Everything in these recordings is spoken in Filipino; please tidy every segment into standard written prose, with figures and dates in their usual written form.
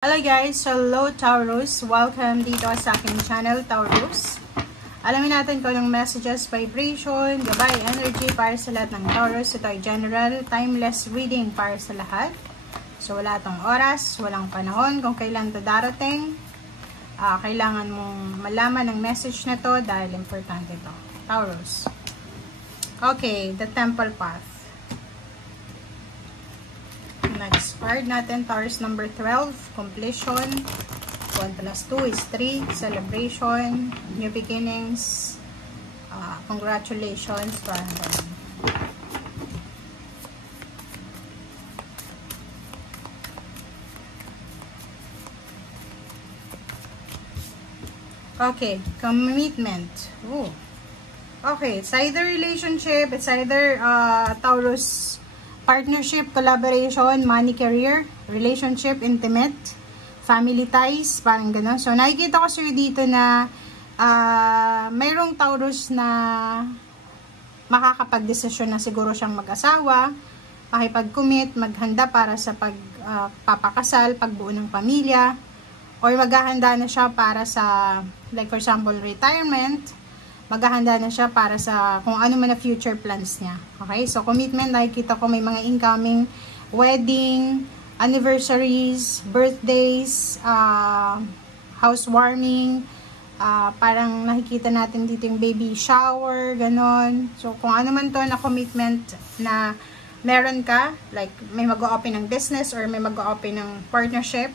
Hello guys! Hello Taurus! Welcome dito sa aking channel, Taurus. Alamin natin kung anong messages, vibration, gabay, energy para sa lahat ng Taurus. Ito ay general, timeless reading para sa lahat. So wala tong oras, walang panahon kung kailan ito darating. Kailangan mong malaman ang message na to dahil importante ito. Taurus. Okay, the Temple Path. Next card natin, Taurus number 12, completion. 1 plus 2 is 3, celebration, new beginnings, congratulations, parang ganun. Okay, commitment. Ooh. Okay, it's either relationship, it's either Taurus partnership, collaboration, money, career, relationship, intimate, family ties, parang gano'n. So, nakikita ko sa'yo dito na mayroong Taurus na makakapag-desisyon na siguro siyang mag-asawa, makipag-commit, maghanda para sa pagpapakasal, pagbuo ng pamilya, or maghahanda na siya para sa, like for example, retirement, maghahanda na siya para sa kung ano man na future plans niya. Okay? So, commitment, nakikita ko may mga incoming wedding, anniversaries, birthdays, housewarming, parang nakikita natin dito yung baby shower, ganon. So, kung ano man to na commitment na meron ka, like may mag-o-open ng business or may mag-o-open ng partnership,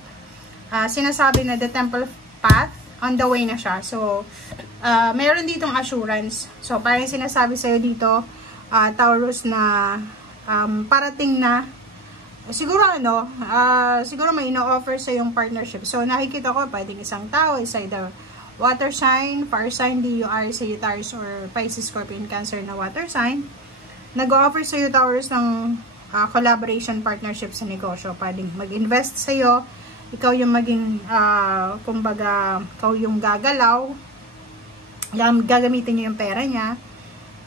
sinasabi na the Temple Path, on the way na siya. So, meron ditong assurance. So, parang sinasabi sa'yo dito, Taurus, na parating na, siguro siguro may ino-offer sa yung partnership. So, nakikita ko, pwedeng isang tao, is either water sign, fire sign, DUR, Sagittarius, or Pisces, Scorpion, Cancer na water sign. Nag-o-offer sa'yo, Taurus, ng collaboration partnership sa negosyo. Pwedeng mag-invest sa'yo, ikaw yung maging, kumbaga, ikaw yung gagalaw, gagamitin niyo yung pera niya,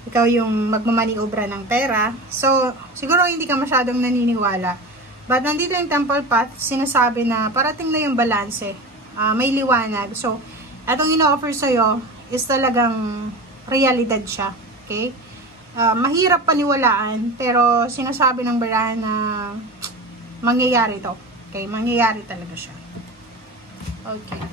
ikaw yung magmamaniobra ng pera. So, siguro hindi ka masyadong naniniwala. But, nandito yung Temple Path, sinasabi na parating na yung balanse, may liwanag. So, itong ino-offer sa'yo is talagang realidad siya. Okay? Mahirap paniwalaan, pero sinasabi ng barahan na mangyayari to. Okay, mangyayari talaga siya. Okay.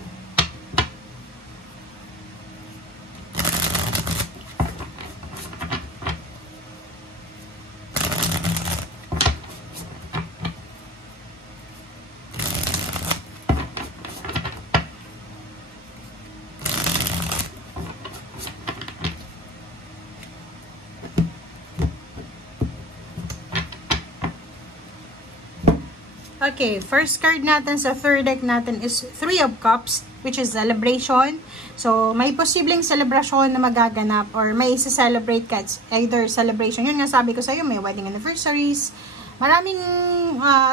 Okay, first card natin sa third deck natin is 3 of Cups, which is celebration. So, may posibleng celebration na magaganap or may isa-celebrate ka. Either celebration, yun nga sabi ko sa'yo, may wedding anniversaries. Maraming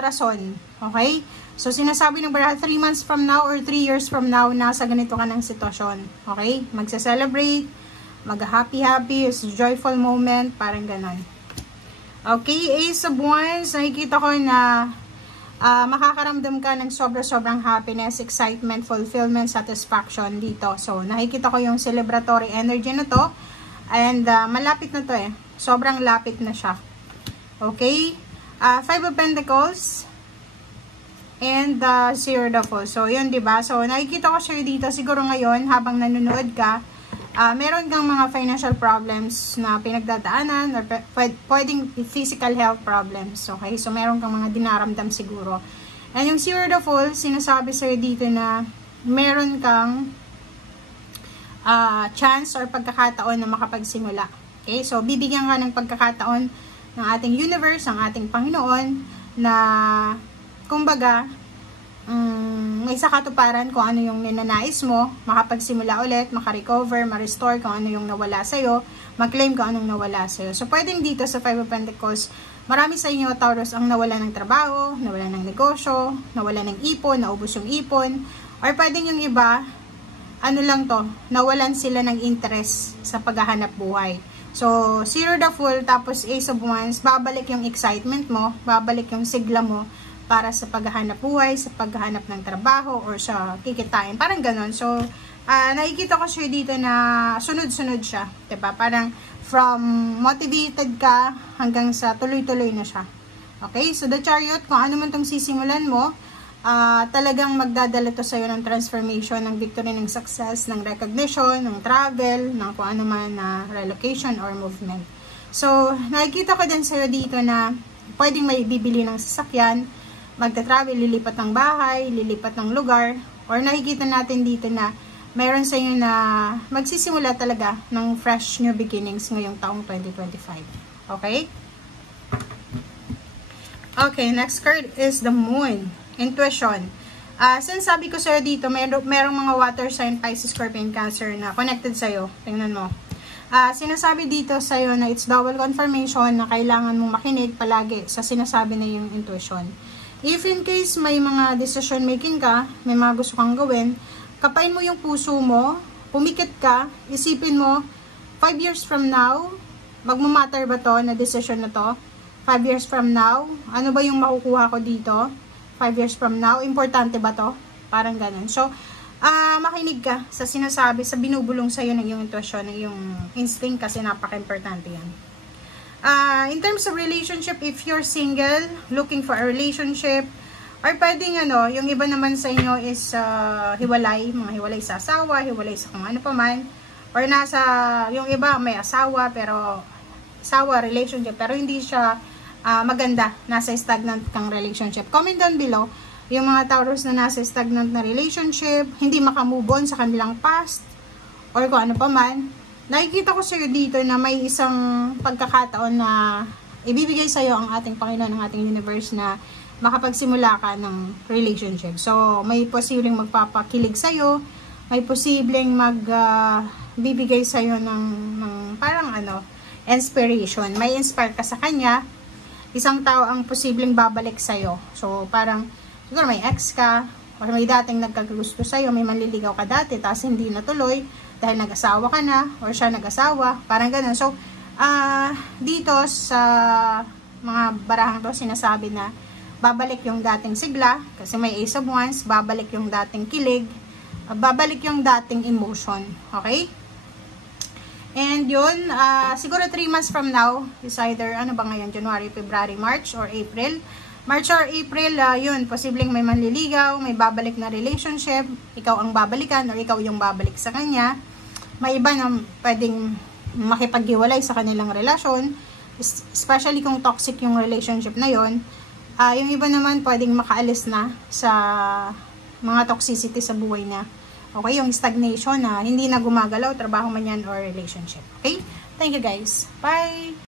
rason. Okay? So, sinasabi ng baraha, 3 months from now or 3 years from now, nasa ganito ka ng sitwasyon. Okay? Magsa-celebrate, mag-happy-happy, is joyful moment, parang ganon. Okay, Ace of Wands, nakikita ko na makakaramdam ka ng sobrang happiness, excitement, fulfillment, satisfaction dito. So, nakikita ko yung celebratory energy na to. And, malapit na to eh. Sobrang lapit na siya. Okay? 5 of Pentacles. And, Zero of Fools. So, yun, diba? So, nakikita ko siya dito. Siguro ngayon, habang nanonood ka, meron kang mga financial problems na pinagdadaanan or pwedeng physical health problems. Okay? So, meron kang mga dinaramdam siguro. And yung Zero of Fools, sinasabi sa'yo dito na meron kang chance or pagkakataon na makapagsimula. Okay? So, bibigyan ka ng pagkakataon ng ating universe, ng ating Panginoon, na kumbaga, may sakatuparan kung ano yung ninanais mo, makapagsimula ulit, makarecover, ma-restore kung ano yung nawala sa'yo, mag-claim kung anong nawala sa'yo. So, pwedeng dito sa 5 of Pentacles, marami sa inyo, Taurus, ang nawala ng trabaho, nawala ng negosyo, nawala ng ipon, naubos yung ipon, or pwedeng yung iba, ano lang to, nawalan sila ng interest sa paghahanap buhay. So, Zero the Fool, tapos Ace of Wands, babalik yung excitement mo, babalik yung sigla mo, para sa paghahanap buhay, sa paghahanap ng trabaho, or sa kikitain. Parang ganon. So, nakikita ko siya dito na sunod-sunod siya. Diba? Parang from motivated ka hanggang sa tuloy-tuloy na siya. Okay? So, the Chariot, kung ano man itong sisimulan mo, talagang magdadala to sa'yo ng transformation, ng victory, ng success, ng recognition, ng travel, ng kung ano man na relocation or movement. So, nakikita ko din sa'yo dito na pwedeng may bibili ng sasakyan, magta-travel, lilipat ng bahay, lilipat ng lugar, or nakikita natin dito na mayroon sa inyo na magsisimula talaga ng fresh new beginnings ngayong taong 2025. Okay? Okay, next card is the Moon. Intuition. Sinasabi ko sa'yo dito, merong mga water sign, Pisces, Scorpion, Cancer na connected sa'yo. Tingnan mo. Sinasabi dito sa'yo na it's double confirmation na kailangan mong makinig palagi sa sinasabi na yung intuition. If in case may mga decision making ka, may mga gusto kang gawin, kapain mo yung puso mo, pumikit ka, isipin mo, 5 years from now, magmamatter ba to na decision na to? 5 years from now, ano ba yung makukuha ko dito? 5 years from now, importante ba to? Parang ganun. So, makinig ka sa sinasabi, sa binubulong sa'yo ng iyong intuition, ng iyong instinct, kasi napaka-importante yan. In terms of relationship, if you're single, looking for a relationship, or pwedeng yung iba naman sa inyo is hiwalay, mga hiwalay sa asawa, hiwalay sa kung ano pa man, or yung iba may asawa, relationship, pero hindi siya maganda, nasa stagnant kang relationship. Comment down below, yung mga Taurus na nasa stagnant na relationship, hindi makamove on sa kanilang past, or kung ano pa man. Nakikita ko sa'yo dito na may isang pagkakataon na ibibigay sa'yo ang ating Panginoon, ang ating universe, na makapagsimula ka ng relationship. So, may posibleng magpapakilig sa'yo, may posibleng bibigay sa'yo ng parang inspiration. May inspire ka sa kanya, isang tao ang posibleng babalik sa'yo. So, parang, siguro may ex ka, or may dating nagkagusto sa'yo, may manliligaw ka dati, tapos hindi natuloy, dahil nag-asawa ka na, or siya nag-asawa, parang ganun. So, dito sa mga barahang to, sinasabi na, babalik yung dating sigla, kasi may Ace of Wands, babalik yung dating kilig, babalik yung dating emotion. Okay? And yun, siguro 3 months from now, is either, ano ba ngayon, January, February, March, or April. March or April, yun, posibleng may manliligaw, may babalik na relationship, ikaw ang babalikan, or ikaw yung babalik sa kanya. May iba na pwedeng makipaghiwalay sa kanilang relasyon, especially kung toxic yung relationship na yun. Yung iba naman pwedeng makaalis na sa mga toxicity sa buhay na. Okay, yung stagnation na hindi na gumagalaw, trabaho man yan or relationship. Okay? Thank you guys. Bye!